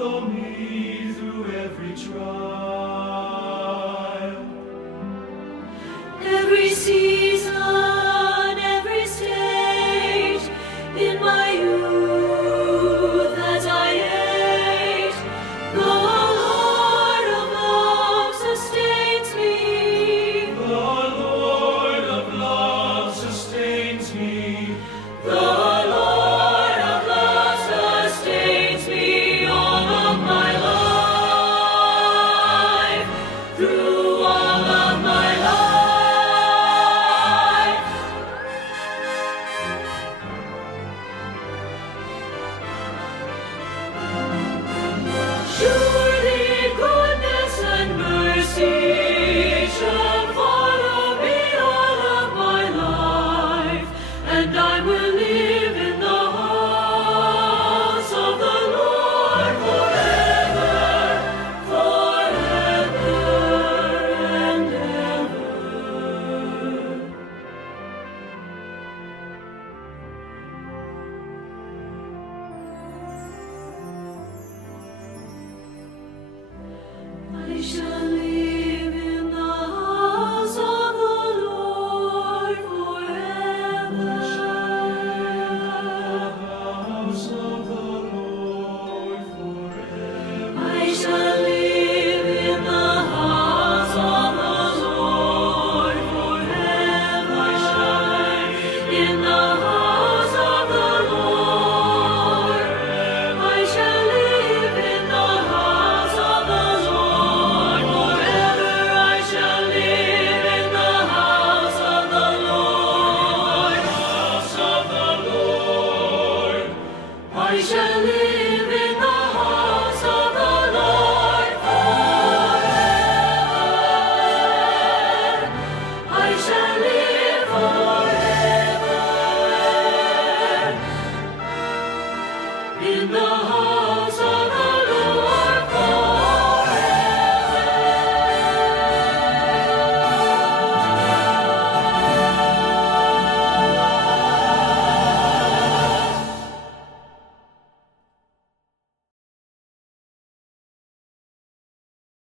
follow me through every trial. Every season, every stage, in my youth as I age, the Lord of love sustains me. The Lord of love sustains me. The Lord of love sustains me all of my life, through all of my life. Surely goodness and mercy shall follow me all of my life, and I will live in the house of the Lord forever, forever and ever. I shall live in the house of the Lord forever. House of the Lord forever. I shall live in the house of the Lord forever. In the house of the Lord. I shall live in the house of the Lord forever. I shall live in the house of the Lord. House of the Lord. I shall live